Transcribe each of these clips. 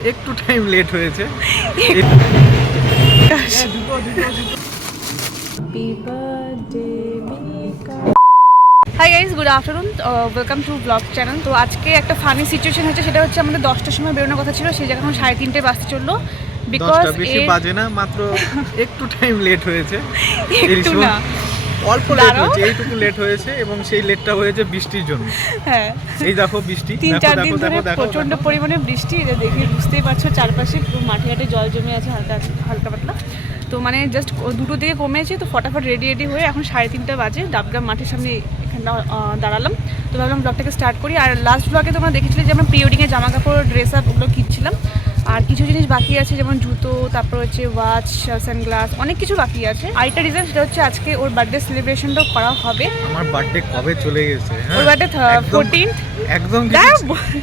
একটু time late হয়েছে। Hi guys good afternoon welcome to vlog channel তো আজকে একটা ফানি সিচুয়েশন হচ্ছে সেটা হচ্ছে আমাদের দশটার সময় বেরোনোর কথা ছিল সেই জায়গায় এখন সাড়ে তিনটে বাজতে চলল। বিকজ বেশি বাজে না মাত্র একটু টাইম লেট হয়েছে। একটু না। অল্প লেট হয়েছে এইটুকু লেট হয়েছে এবং সেই লেটটা হয়েছে বৃষ্টির জন্য। হ্যাঁ। এই দেখো বৃষ্টি। তিন চার দিন ধরে প্রচণ্ড পরিমাণে বৃষ্টি এটা দেখে বুঝতেই পারছ চারপাশে মাঠে ঘাটে জল জমে আছে হালকা হালকা পাতলা। তো মানে জাস্ট দুটো দিকে কমেছে তো ফটাফট রেডি রেডি হয়ে এখন সাড়ে তিনটে বাজে ডাবগ্রাম মাঠের সামনে এখানটা দাঁড়ালাম। তো ভাবলাম ব্লগটাকে স্টার্ট করি আর লাস্ট ব্লগে তোমরা দেখেছিলে যে আমরা প্রি ওয়েডিংয়ে জামা কাপড় ড্রেস আপ ওগুলো কিনছিলাম। আর কিছু জিনিস বাকি আছে যেমন জুতো তারপর হচ্ছে ওয়াচ সানগ্লাস অনেক কিছু বাকি আছে। আরেকটা রিজন সেটা হচ্ছে আজকে ওর বার্থডে সেলিব্রেশনটাও করা হবে। আমার বার্থডে কবে চলে গেছে হ্যাঁ? ওর বার্থডে ফোরটিন একদম।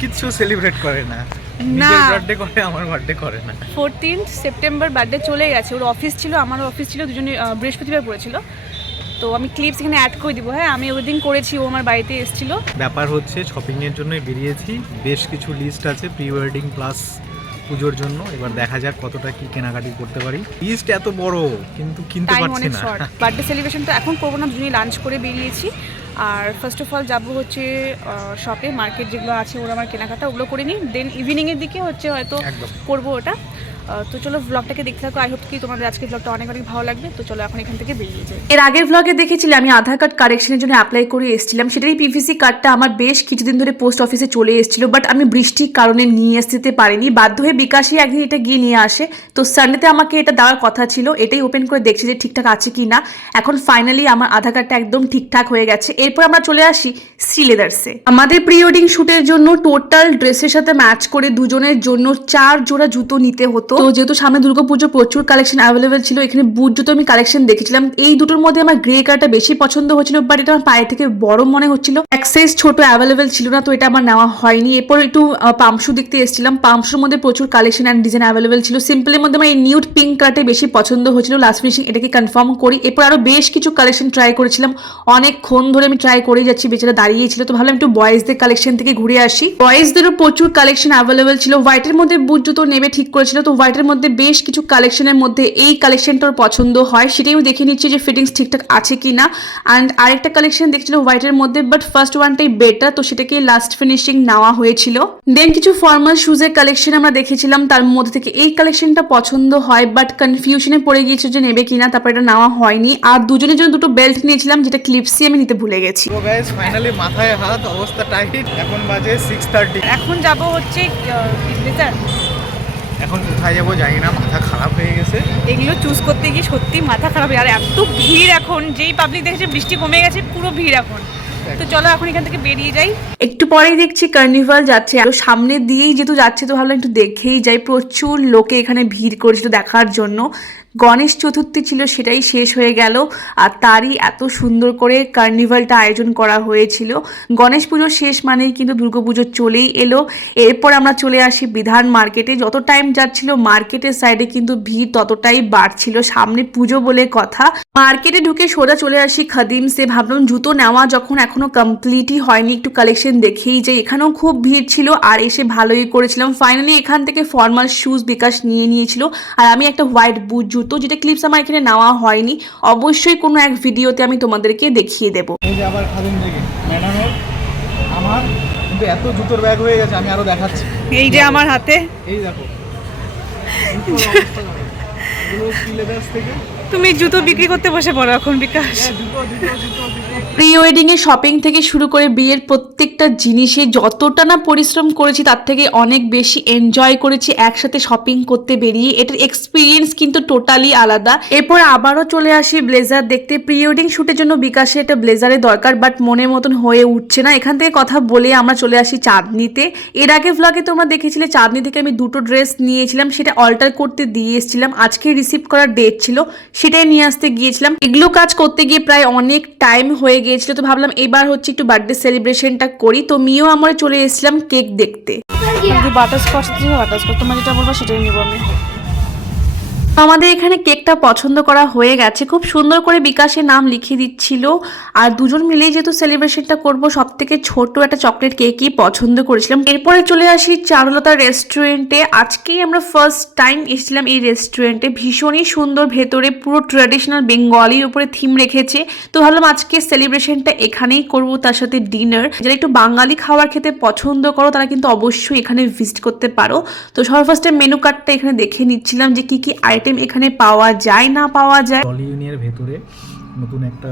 কিছু- সেলিব্রেট করে না। না। বার্থডে করে আমার বার্থডে করে না। ফোরটিন সেপ্টেম্বর বার্থডে চলে গেছে। ওর অফিস ছিল আমারও অফিস ছিল দুজনে বৃহস্পতিবার পড়েছিল। তো আমি ক্লিপস এখানে অ্যাড করে দিব হ্যাঁ? আমি ওই দিন করেছি ও আমার বাড়িতে এসেছিল। ব্যাপার হচ্ছে শপিং এর জন্য বেরিয়েছি। বেশ কিছু লিস্ট আছে প্রি ওয়েডিং প্লাস পুজোর জন্য। এবার দেখা যাক কতটা কি কেনাকাটি করতে পারি। লিস্ট এত বড় কিন্তু কিনতে পারছি না। বার্থডে সেলিব্রেশন তো এখন করব না দুজনেই লাঞ্চ করে বেরিয়েছি। আর ফার্স্ট অফ অল যাব হচ্ছে শপে মার্কেট যেগুলো আছে ওরা আমার কেনাকাটা ওগুলো করে নিই। দেন ইভিনিংয়ের দিকে হচ্ছে হয়তো করব ওটা। তো চলো ব্লগটাকে দেখতে থাকো। আই হোপ কি তোমাদের আজকে ব্লগটা অনেক অনেক ভালো লাগবে। তো চলো এখন এখান থেকে বেরিয়ে যাই। এর আগের ব্লগে দেখেছিলে আমি আধার কার্ড কারেকশনের জন্য অ্যাপ্লাই করে এসেছিলাম। সেটাই পিভিসি কার্ডটা আমার বেশ কিছুদিন ধরে পোস্ট অফিসে চলে এসেছিল বাট আমি বৃষ্টির কারণে নিয়ে আসতে পারিনি। বাধ্য হয়ে বিকাশে একদিন এটা গিয়ে নিয়ে আসে। তো সানডেতে আমাকে এটা দেওয়ার কথা ছিল, এটাই ওপেন করে দেখছি যে ঠিকঠাক আছে কি না এখন ফাইনালি আমার আধার কার্ডটা একদম ঠিকঠাক হয়ে গেছে। এরপর আমরা চলে আসি শ্রী লেদার্সে আমাদের প্রি ওয়েডিং শ্যুটের জন্য টোটাল ড্রেসের সাথে ম্যাচ করে দুজনের জন্য চার জোড়া জুতো নিতে হতো। তো যেহেতু সামনে দুর্গাপুজো প্রচুর কালেকশন অ্যাভেলেবেল ছিল, এখানে বুট জুতো আমি কালেকশন দেখেছিলাম। এই দুটোর মধ্যে আমার গ্রে কালারটা বেশি পছন্দ হচ্ছিল বাট এটা আমার পায়ে থেকে বড় মনে হচ্ছিল। সাইজ ছোট অ্যাভেলেবেল ছিল না, তো এটা আমার নেওয়া হয়নি। এরপর একটু পামশু দেখতে এসেছিলাম। পামশুর মধ্যে প্রচুর কালেকশন অ্যান্ড ডিজাইন অ্যাভেলেবেল ছিল। সিম্পলের মধ্যে আমার এই নিউড পিঙ্ক কালারটাই বেশি পছন্দ হয়েছিল। লাস্ট ফিনিশিং এটাকে কনফার্ম করি। এরপর আরও বেশ কিছু কালেকশন ট্রাই করেছিলাম। অনেকক্ষণ ধরে আমি ট্রাই করেই যাচ্ছি, বেচারা দাঁড়িয়েছিল। তো ভাবলাম একটু বয়েজদের কালেকশন থেকে ঘুরে আসি। বয়েজদেরও প্রচুর কালেকশন অ্যাভেলেবেল ছিল। হোয়াইটের মধ্যে বুট জুতো নেবে ঠিক করেছিল, তো হোয়াইটের মধ্যে বেশ কিছু কালেকশনের মধ্যে এই কালেকশনটার পছন্দ হয়। সেটাই আমি দেখে নিচ্ছি যে ফিটিংস ঠিকঠাক আছে কি না অ্যান্ড আরেকটা কালেকশন দেখছিল হোয়াইটের মধ্যে বাট ফার্স্ট ওয়ানটাই বেটার তো সেটাকে লাস্ট ফিনিশিং নেওয়া হয়েছিল। দেন কিছু ফর্মাল শুজের কালেকশন আমরা দেখেছিলাম তার মধ্যে থেকে এই কালেকশনটা পছন্দ হয় বাট কনফিউশনে পড়ে গিয়েছিল যে নেবে কিনা তারপর এটা নেওয়া হয়নি। আর দুজনের জন্য দুটো বেল্ট নিয়েছিলাম যেটা ক্লিপসি আমি নিতে ভুলে গেছি। তো গাইস ফাইনালি মাথায় হাত অবস্থা টাইট এখন বাজে সিক্স থার্টি এখন যাব হচ্ছে এখন কোথায় যাব জানি না মাথা খারাপ হয়ে গেছে। এগুলো চুজ করতে গিয়ে সত্যি মাথা খারাপ হয়ে আর এত ভিড় এখন যেই পাবলিক দেখেছে বৃষ্টি কমে গেছে পুরো ভিড় এখন। তো চলো এখন এখান থেকে বেরিয়ে যাই। একটু পরেই দেখছি কার্নিভাল যাচ্ছে। আর সামনে দিয়েই যেহেতু যাচ্ছে তো ভাবলাম একটু দেখেই যাই। প্রচুর লোকে এখানে ভিড় করেছিল দেখার জন্য। গণেশ চতুর্থী ছিল, সেটাই শেষ হয়ে গেল। আর তারই এত সুন্দর করে কার্নিভালটা আয়োজন করা হয়েছিল। গণেশ পুজো শেষ মানেই কিন্তু দুর্গাপুজো চলেই এলো। এরপর আমরা চলে আসি বিধান মার্কেটে। যত টাইম যাচ্ছিল, মার্কেটের সাইডে কিন্তু ভিড় ততটাই বাড়ছিল। সামনে পুজো বলে কথা। মার্কেটে ঢুকে সোজা চলে আসি খাদিমসে ভাবলাম জুতো নেওয়া যখন এখনও কমপ্লিটই হয়নি, একটু কালেকশন দেখেই যে এখানেও খুব ভিড় ছিল আর এসে ভালোই করেছিলাম। ফাইনালি এখান থেকে ফর্মাল শুজ বিকাশ নিয়ে নিয়েছিল। আর আমি একটা হোয়াইট বুট জুতো যেটা ক্লিপস আমার এখানে নেওয়া হয়নি অবশ্যই কোনো এক ভিডিওতে আমি তোমাদেরকে দেখিয়ে দেবো। এই যে আবার খাদিম থেকে ম্যাডামের আমার কিন্তু এত জুতোর ব্যাগ হয়ে গেছে আমি আরও দেখাচ্ছি। এই যে আমার হাতে। এই দেখো। তুমি জুতো বিক্রি করতে বসে পড়ো এখন বিকাশ। প্রি ওয়েডিং এর শপিং থেকে শুরু করে বিয়ের প্রত্যেকটা জিনিসে যতটা না পরিশ্রম করেছি, তার থেকে অনেক বেশি এনজয় করেছি একসাথে শপিং করতে বেরিয়ে। এটার এক্সপিরিয়েন্স কিন্তু টোটালি আলাদা। এরপর আবারও চলে আসি ব্লেজার দেখতে। প্রি ওয়েডিং শুটের জন্য বিকাশে একটা ব্লেজারের দরকার বাট মনের মতন হয়ে উঠছে না। এখান থেকে কথা বলে আমরা চলে আসি চাঁদনিতে। এর আগে ভ্লগে তোমরা দেখেছিলে, চাঁদনি থেকে আমি দুটো ড্রেস নিয়েছিলাম, সেটা অল্টার করতে দিয়ে এসেছিলাম। আজকে রিসিভ করার ডেট ছিল, সেটাই নিয়ে আসতে গিয়েছিলাম। এগুলো কাজ করতে গিয়ে প্রায় অনেক টাইম হয়ে গিয়েছিল, তো ভাবলাম এবার হচ্ছে একটু বার্থডে সেলিব্রেশনটা করি তো মিও আমরা চলে এসেছিলাম কেক দেখতে। বাটারস্কচ বাটার স্কচ দিতে বাটার স্কচ তোমার যেটা বলব সেটাই নিব আমি। আমাদের এখানে কেকটা পছন্দ করা হয়ে গেছে। খুব সুন্দর করে বিকাশে নাম লিখিয়ে দিচ্ছিল। আর দুজন মিলেই যেহেতু সেলিব্রেশনটা করব সব থেকে ছোট একটা চকলেট কেকই পছন্দ করেছিলাম। এরপরে চলে আসি চারুলতা রেস্টুরেন্টে। আজকেই আমরা ফার্স্ট টাইম এসেছিলাম এই রেস্টুরেন্টে। ভীষণই সুন্দর ভেতরে পুরো ট্র্যাডিশনাল বেঙ্গলির উপরে থিম রেখেছে। তো ভাবলাম আজকে সেলিব্রেশনটা এখানেই করব, তার সাথে ডিনার যারা একটু বাঙালি খাবার খেতে পছন্দ করো, তারা কিন্তু অবশ্যই এখানে ভিজিট করতে পারো। তো সবার ফার্স্টে মেনু কার্ডটা এখানে দেখে নিচ্ছিলাম যে কি কি আইটেম এখানে পাওয়া যায় না পাওয়া যায়? টলি ইউনিয়নের ভেতরে নতুন একটা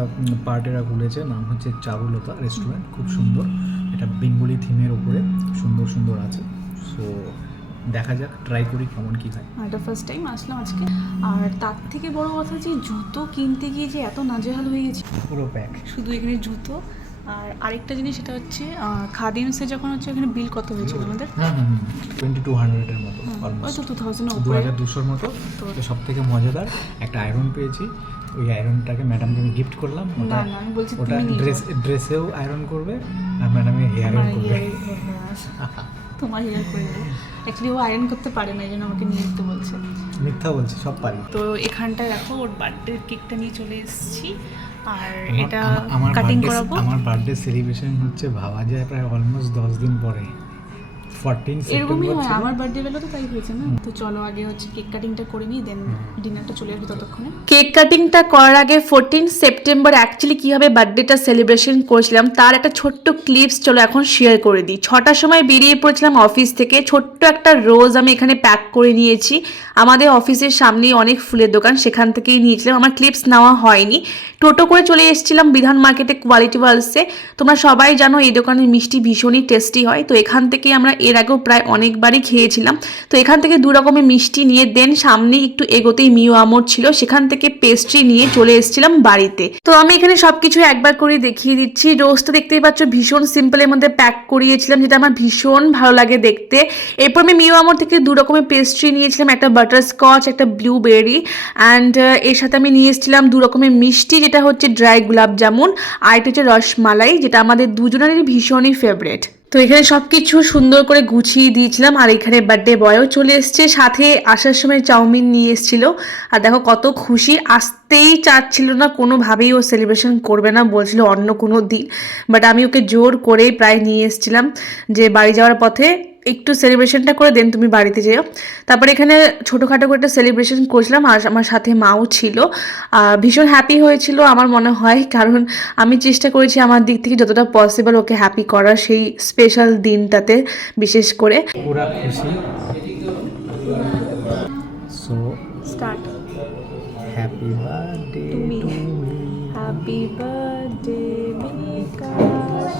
পার্ট এরা খুলেছে নাম হচ্ছে চারুলতা রেস্টুরেন্ট খুব সুন্দর। এটা বেঙ্গলি থিমের উপরে সুন্দর সুন্দর আছে। সো দেখা যাক ট্রাই করি কেমন কী হয়। এটা ফার্স্ট টাইম আসলাম আজকে। আর তার থেকে বড় কথা যে জুতো কিনতে গিয়ে যে এত নাজেহাল হয়ে গেছে। পুরো প্যাক শুধু এখানে জুতো আর আরেকটা জিনিস সেটা হচ্ছে খাদিমসে যখন হচ্ছে এখানে বিল কত হয়েছিল আমাদের? টোয়েন্টি টু হান্ড্রেডের মতো ওই তো টু থাউজেন্ড দু উপরে। হাজার দুশোর মতো। তো সব থেকে মজাদার একটা আয়রন পেয়েছি। ওই আয়রনটাকে ম্যাডামকে আমি গিফট করলাম। ওটা না আমি বলছি ওটা ড্রেস ড্রেসেও আয়রন করবে আর ম্যাডামে হেয়ারেও আমার করবে। তোমার হেয়ার করে দেবে অ্যাকচুয়ালি ও আয়রন করতে পারে না এই জন্য আমাকে নিয়ে যেতে বলছে। মিথ্যা বলছে সব পারি। তো এখানটায় দেখো ওর বার্থডে কেকটা নিয়ে চলে এসেছি। আর এটা কাটিং করাবো? আমার বার্থডে সেলিব্রেশন হচ্ছে ভাবা যায় প্রায় অলমোস্ট দশ দিন পরে। ফোরটিন এরকমই সেপ্টেম্বর হয় আমার বার্থডে বেলা তো তাই হয়েছে না। তো চলো আগে হচ্ছে কেক কাটিংটা করে নিই দেন ডিনারটা চলে আসবে ততক্ষণে। কেক কাটিংটা করার আগে ফোরটিন সেপ্টেম্বর অ্যাকচুয়ালি কীভাবে বার্থডেটা সেলিব্রেশন করেছিলাম তার একটা ছোট্ট ক্লিপস চলো এখন শেয়ার করে দিই। ছটার সময় বেরিয়ে পড়েছিলাম অফিস থেকে। ছোট্ট একটা রোজ আমি এখানে প্যাক করে নিয়েছি। আমাদের অফিসের সামনেই অনেক ফুলের দোকান সেখান থেকেই নিয়েছিলাম। আমার ক্লিপস নেওয়া হয়নি। টোটো করে চলে এসেছিলাম বিধান মার্কেটে কোয়ালিটি ওয়ার্লসে তোমরা সবাই জানো এই দোকানের মিষ্টি ভীষণই টেস্টি হয়। তো এখান থেকেই আমরা এর আগেও প্রায় অনেকবারই খেয়েছিলাম। তো এখান থেকে দু রকমের মিষ্টি নিয়ে দেন, সামনেই একটু এগোতেই মিও আমর ছিল। সেখান থেকে পেস্ট্রি নিয়ে চলে এসেছিলাম বাড়িতে। তো আমি এখানে সবকিছু একবার করে দেখিয়ে দিচ্ছি। রোজটা দেখতেই পাচ্ছ, ভীষণ সিম্পলের মধ্যে প্যাক করিয়েছিলাম, যেটা আমার ভীষণ ভালো লাগে দেখতে। এরপর আমি মিও আমর থেকে দু রকমের পেস্ট্রি নিয়েছিলাম, একটা বাটার স্কচ একটা ব্লুবেরি অ্যান্ড এর সাথে আমি নিয়ে এসেছিলাম দু রকমের মিষ্টি, যেটা হচ্ছে ড্রাই গোলাপ জামুন আর এটা হচ্ছে রসমালাই, যেটা আমাদের দুজনেরই ভীষণই ফেভারেট তো এখানে সব কিছু সুন্দর করে গুছিয়ে দিয়েছিলাম। আর এখানে বার্থডে বয়ও চলে এসছে। সাথে আসার সময় চাউমিন নিয়ে এসেছিল। আর দেখো কত খুশি। আসতেই চাচ্ছিল না। কোনোভাবেই ও সেলিব্রেশন করবে না। বলছিল অন্য কোনো দিন। বাট আমি ওকে জোর করেই প্রায় নিয়ে এসেছিলাম যে বাড়ি যাওয়ার পথে একটু সেলিব্রেশনটা করে দেন তুমি বাড়িতে যেও। তারপরে এখানে ছোটোখাটো করে একটা সেলিব্রেশন করছিলাম আর আমার সাথে মাও ছিল। ভীষণ হ্যাপি হয়েছিল আমার মনে হয় কারণ আমি চেষ্টা করেছি আমার দিক থেকে যতটা পসিবল ওকে হ্যাপি করার সেই স্পেশাল দিনটাতে বিশেষ করে। স্টার্ট হ্যাপি বার্থডে তুমি। To me happy birthday Bikash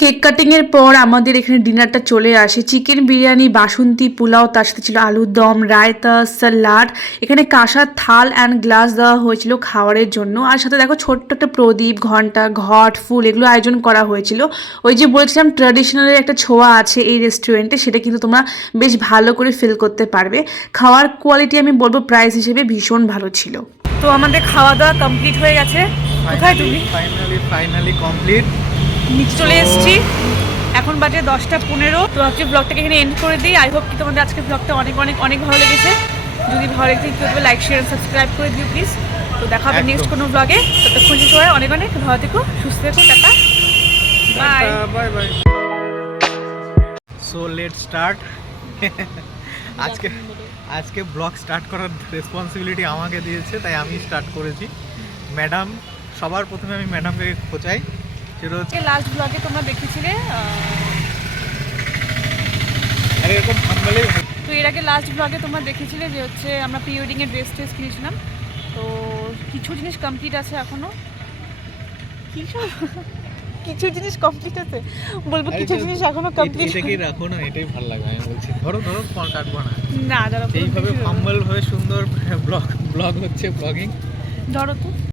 cake cutting এর পর আমাদের এখানে ডিনারটা চলে আসে। চিকেন বিরিয়ানি, বাসন্তী পোলাও, তার সাথে ছিল আলুর দম, রায়তা, সালাড। এখানে কাঁসার থাল অ্যান্ড গ্লাস দেওয়া হয়েছিল খাওয়ারের জন্য। আর সাথে দেখো ছোট্ট একটা প্রদীপ, ঘণ্টা, ঘট, ফুল এগুলো আয়োজন করা হয়েছিল। ওই যে বলছিলাম ট্র্যাডিশনালের একটা ছোঁয়া আছে এই রেস্টুরেন্টে সেটা কিন্তু তোমরা বেশ ভালো করে ফিল করতে পারবে। খাওয়ার কোয়ালিটি আমি বলব প্রাইস হিসেবে ভীষণ ভালো ছিল। তো আমাদের খাওয়া দাওয়া কমপ্লিট হয়ে গেছে। কোথায় তুমি? ফাইনালি ফাইনালি কমপ্লিট নিচে চলে এসেছি। এখন বাজে দশটা পনেরো। তো ভাবছি ব্লগটাকে এখানে এন্ড করে দিই। আই হোপ কি তোমাদের আজকে ব্লগটা অনেক অনেক অনেক ভালো লেগেছে। যদি ভালো লেগে থাকে তবে লাইক শেয়ার সাবস্ক্রাইব করে দিও প্লিজ তো দেখা হবে নেক্সট কোনো ব্লগে ততক্ষণ সবাই অনেক অনেক ভালো থেকো সুস্থ থেকো tata. Bye bye bye so let start আজকে আজকে ব্লগ স্টার্ট করার রেসপন্সিবিলিটি আমাকে দিয়েছে তাই আমি স্টার্ট করেছি। ম্যাডাম সবার প্রথমে আমি ম্যাডামকে খোঁচাই। সেটা হচ্ছে লাস্ট ব্লগে তোমরা দেখেছিলে এরকম তো এর আগে লাস্ট ব্লগে তোমরা দেখেছিলে যে হচ্ছে আমরা প্রি ওয়েডিংয়ের ড্রেস ট্রেস কিনেছিলাম। তো কিছু জিনিস কমপ্লিট আছে এখনও? কি সব? কিছু জিনিস কমপ্লিট আছে। বলব কিছু জিনিস এখনও কমপ্লিট এটাকেই রাখো না এটাই ভালো লাগে আমি বলছি। ধরো ধরো ফোন কাটবো না। না ধরো এইভাবে ফাম্বল ভাবে সুন্দর ব্লগ ব্লগ হচ্ছে ব্লগিং ধরো তো।